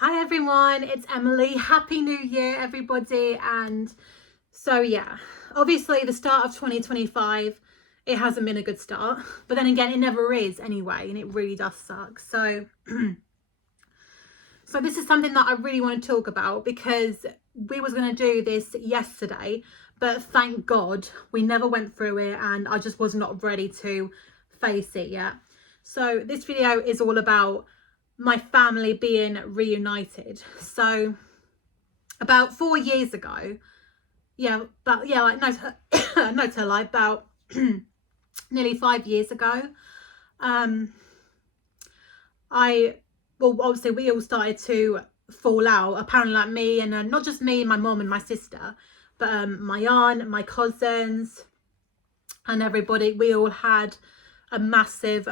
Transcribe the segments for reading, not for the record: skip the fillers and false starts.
Hi everyone, it's Emily. Happy New Year everybody. And so yeah, obviously the start of 2025, it hasn't been a good start, but then again it never is anyway, and it really does suck. So so this is something that I really want to talk about because we was going to do this yesterday, but thank God we never went through it and I just was not ready to face it yet. So this video is all about my family being reunited. So about 4 years ago, about nearly 5 years ago, obviously we all started to fall out. Apparently, like me and not just me, my mom and my sister, but my aunt, my cousins, and everybody. We all had a massive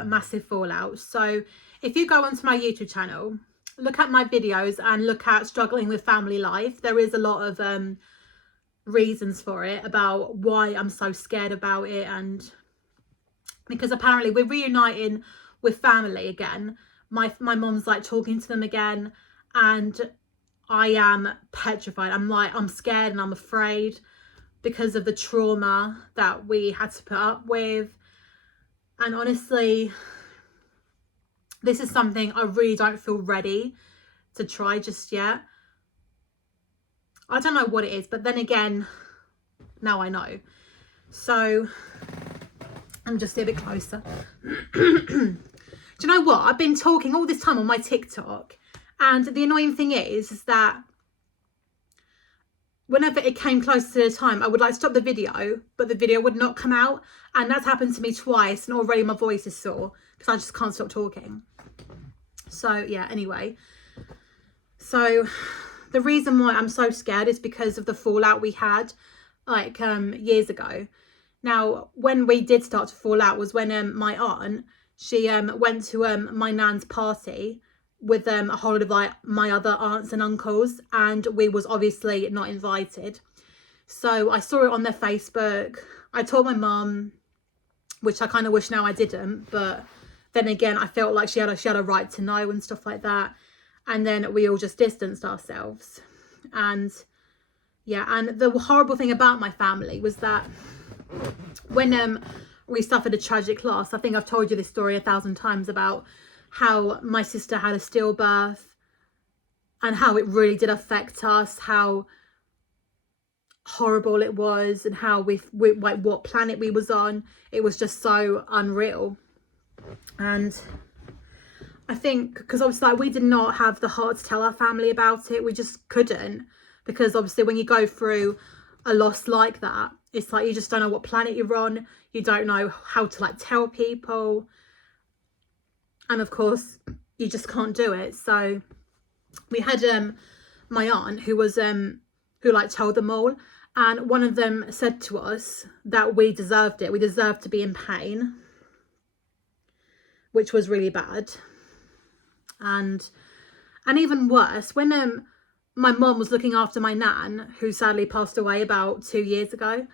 fallout. So if you go onto my YouTube channel, look at my videos and look at struggling with family life, there is a lot of reasons for it, about why I'm so scared about it. And because apparently we're reuniting with family again. My mom's like talking to them again, and I am petrified. I'm scared and I'm afraid because of the trauma that we had to put up with. And honestly, this is something I really don't feel ready to try just yet. I don't know what it is, but then again, now I know. So I'm just a bit closer. Do you know what? I've been talking all this time on my TikTok, and the annoying thing is that whenever it came close to the time, I would like stop the video, but the video would not come out. And that's happened to me twice, and already my voice is sore because I just can't stop talking. So yeah, anyway. So the reason why I'm so scared is because of the fallout we had like years ago. Now, when we did start to fall out was when my aunt, she went to my nan's party with a whole of like my other aunts and uncles, and we was obviously not invited. So I saw it on their Facebook. I told my mum, which I kind of wish now I didn't, but then again I felt like she had a right to know and stuff like that. And then we all just distanced ourselves. And yeah, and the horrible thing about my family was that when we suffered a tragic loss, I think I've told you this story 1,000 times about how my sister had a stillbirth and how it really did affect us, how horrible it was, and how we like what planet we was on. It was just so unreal. And I think because obviously like, we did not have the heart to tell our family about it. We just couldn't, because obviously when you go through a loss like that, it's like you just don't know what planet you're on. You don't know how to like tell people, and of course you just can't do it. So we had my aunt who was who like told them all, and one of them said to us that we deserved it. We deserved to be in pain, which was really bad. And even worse, when my mum was looking after my nan, who sadly passed away about 2 years ago,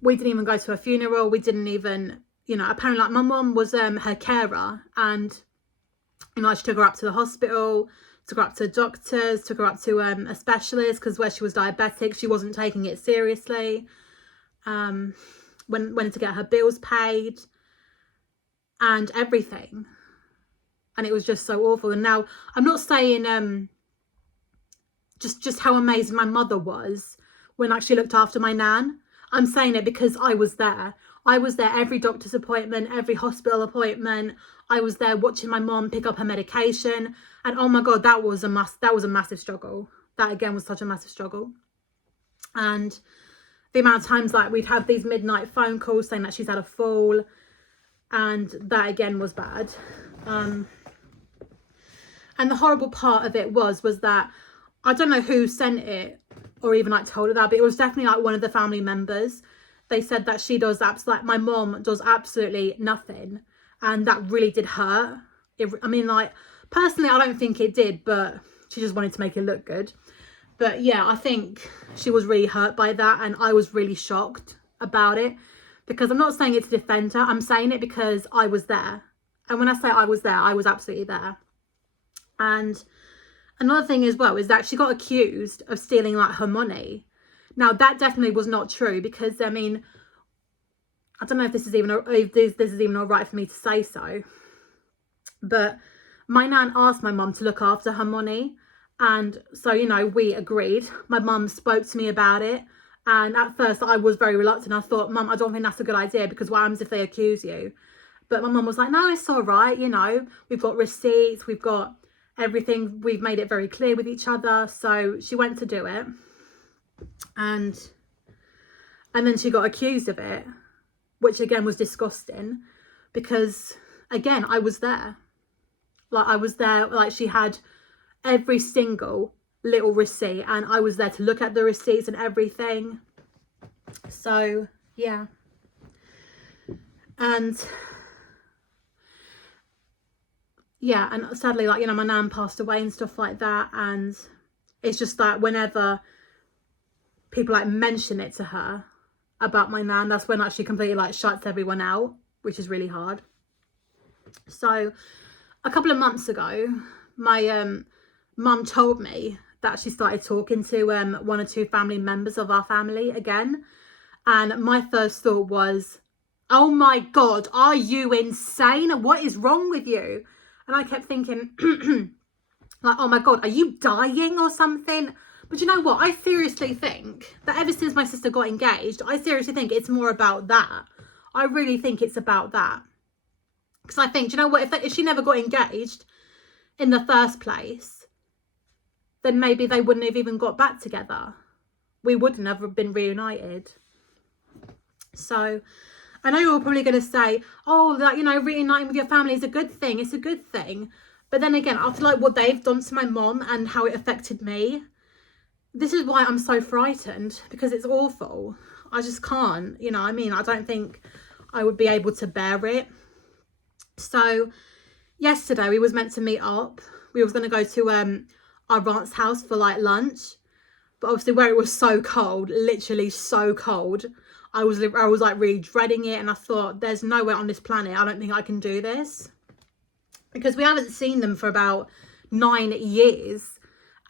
we didn't even go to her funeral. We didn't even, apparently like my mum was her carer, and she took her up to the hospital, took her up to doctors, took her up to a specialist, because where she was diabetic, she wasn't taking it seriously. Went to get her bills paid and everything, and it was just so awful. And now I'm not saying just how amazing my mother was when she looked after my nan. I'm saying it because I was there. I was there every doctor's appointment, every hospital appointment. I was there watching my mom pick up her medication, and oh my god, that was a massive struggle. That again was such a massive struggle. And the amount of times like we'd have these midnight phone calls saying that she's had a fall, and that again was bad. And the horrible part of it was that I don't know who sent it or even like told her that, but it was definitely like one of the family members. They said that she does my mom does absolutely nothing, and that really did hurt. I mean, like, personally I don't think it did, but she just wanted to make it look good. But yeah, I think she was really hurt by that, and I was really shocked about it, because I'm not saying it to defend her. I'm saying it because I was there And when I say I was there, I was absolutely there. And another thing as well is that she got accused of stealing like her money. Now that definitely was not true, because I mean, I don't know if this is even all right for me to say so, but my nan asked my mum to look after her money, and so, you know, we agreed. My mum spoke to me about it, and at first I was very reluctant. I thought, Mum, I don't think that's a good idea, because what happens if they accuse you? But my mum was like, no, it's all right, you know, we've got receipts, we've got everything, we've made it very clear with each other. So she went to do it, and then she got accused of it, which again was disgusting, because again, I was there. Like, I was there, like, she had every single little receipt, and I was there to look at the receipts and everything. So yeah. And yeah, and sadly, like, you know, my nan passed away and stuff like that, and it's just that whenever people like mention it to her about my nan, that's when like she completely like shuts everyone out, which is really hard. So a couple of months ago, my mum told me that she started talking to one or two family members of our family again, and my first thought was, oh my god, are you insane? What is wrong with you? And I kept thinking like, oh my god, are you dying or something? But you know what, I seriously think that ever since my sister got engaged, I seriously think it's more about that. I really think it's about that. Because I think, do you know what, if she never got engaged in the first place, then maybe they wouldn't have even got back together. We wouldn't have been reunited. So I know you're probably going to say, oh, that, you know, reuniting with your family is a good thing. It's a good thing. But then again, after like what they've done to my mom and how it affected me, this is why I'm so frightened, because it's awful. I just can't, you know, I mean, I don't think I would be able to bear it. So yesterday we was meant to meet up. We was going to go to our aunt's house for like lunch, but obviously where it was so cold, literally so cold, I was like really dreading it, and I thought, there's nowhere on this planet I don't think I can do this, because we haven't seen them for about 9 years.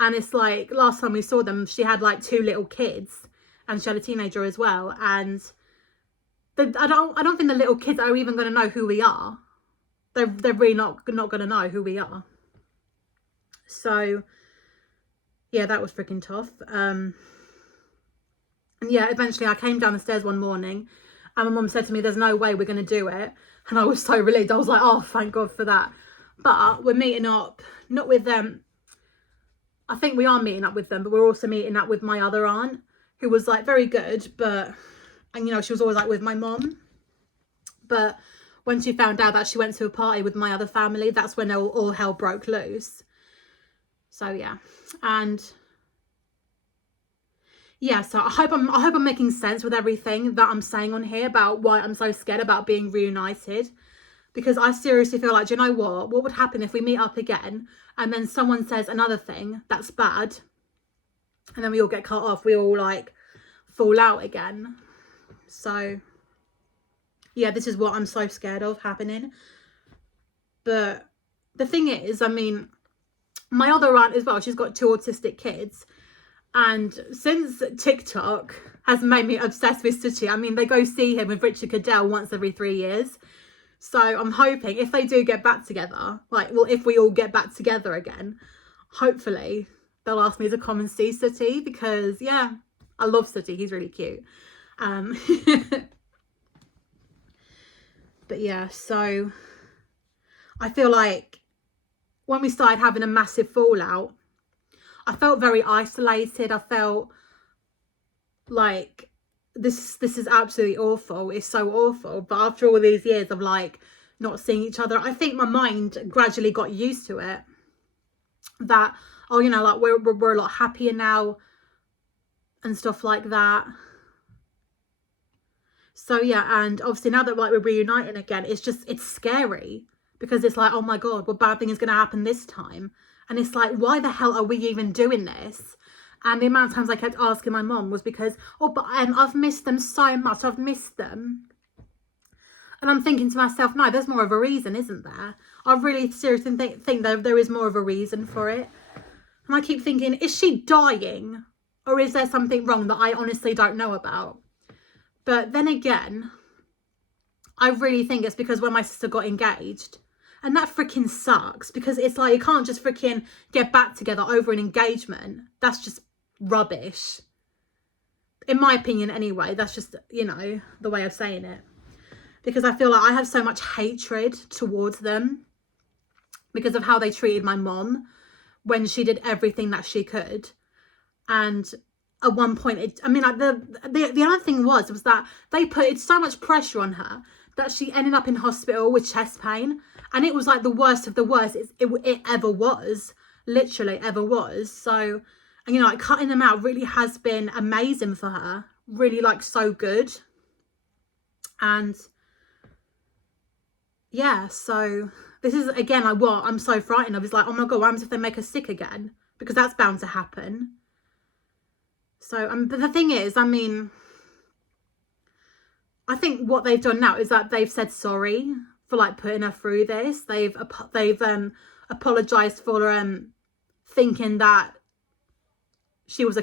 And it's like, last time we saw them, she had like 2 little kids, and she had a teenager as well. And I don't think the little kids are even going to know who we are. They're really not going to know who we are. So yeah, that was freaking tough. And yeah, eventually I came down the stairs one morning, and my mum said to me, there's no way we're going to do it. And I was so relieved. I was like, oh, thank God for that. But we're meeting up, not with them. I think we are meeting up with them, but we're also meeting up with my other aunt, who was like very good, but, and you know, she was always like with my mum. But when she found out that she went to a party with my other family, that's when all hell broke loose. So yeah. And yeah, so I hope I'm making sense with everything that I'm saying on here about why I'm so scared about being reunited. Because I seriously feel like, do you know what would happen if we meet up again and then someone says another thing that's bad, and then we all get cut off, we all like fall out again. So yeah, this is what I'm so scared of happening. But the thing is, I mean, my other aunt as well, she's got 2 autistic kids, and since TikTok has made me obsessed with Stitchy, I mean, they go see him with Richard Cadell once every 3 years. So I'm hoping if they do get back together, like, well, if we all get back together again, hopefully they'll ask me to come and see City, because yeah, I love City. He's really cute. But yeah, so I feel like when we started having a massive fallout, I felt very isolated. I felt like this is absolutely awful. It's so awful. But after all these years of like not seeing each other, I think my mind gradually got used to it, that, oh, you know, like we're a lot happier now and stuff like that. So yeah, and obviously now that like we're reuniting again, it's scary, because it's like, oh my god, what bad thing is going to happen this time? And it's like, why the hell are we even doing this? And the amount of times I kept asking my mom was because, oh, but I've missed them so much. I've missed them. And I'm thinking to myself, no, there's more of a reason, isn't there? I really seriously think that there is more of a reason for it. And I keep thinking, is she dying? Or is there something wrong that I honestly don't know about? But then again, I really think it's because when my sister got engaged, and that freaking sucks, because it's like, you can't just freaking get back together over an engagement. That's just rubbish. In my opinion anyway, that's just, you know, the way of saying it. Because I feel like I have so much hatred towards them because of how they treated my mom when she did everything that she could. And at one point, I mean, like the other thing was that they put so much pressure on her that she ended up in hospital with chest pain. And it was like the worst of the worst it ever was. Literally ever was. So, and, you know, like cutting them out really has been amazing for her. Really, like, so good. And yeah, so this is, again, like what I'm so frightened of is like, oh my God, what happens if they make her sick again? Because that's bound to happen. So, but the thing is, I mean, I think what they've done now is that they've said sorry for like putting her through this. They've apologized for thinking that she was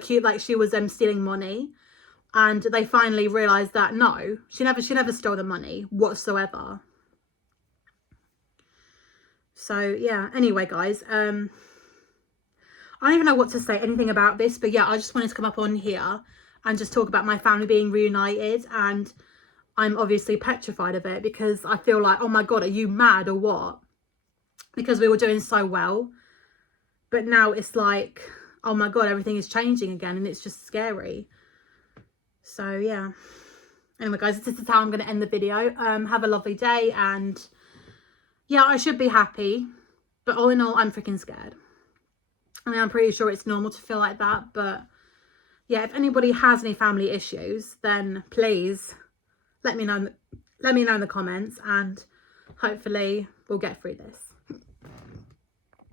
stealing money, and they finally realized that no, she never stole the money whatsoever. So yeah, anyway guys, I don't even know what to say anything about this, but yeah, I just wanted to come up on here and just talk about my family being reunited. And I'm obviously petrified of it because I feel like, oh my God, are you mad or what? Because we were doing so well, but now it's like, oh my God, everything is changing again, and it's just scary. So yeah, anyway guys, this is how I'm going to end the video. Have a lovely day, and yeah, I should be happy, but all in all, I'm freaking scared. I mean, I'm pretty sure it's normal to feel like that, but yeah, if anybody has any family issues, then please let me know in the comments, and hopefully we'll get through this.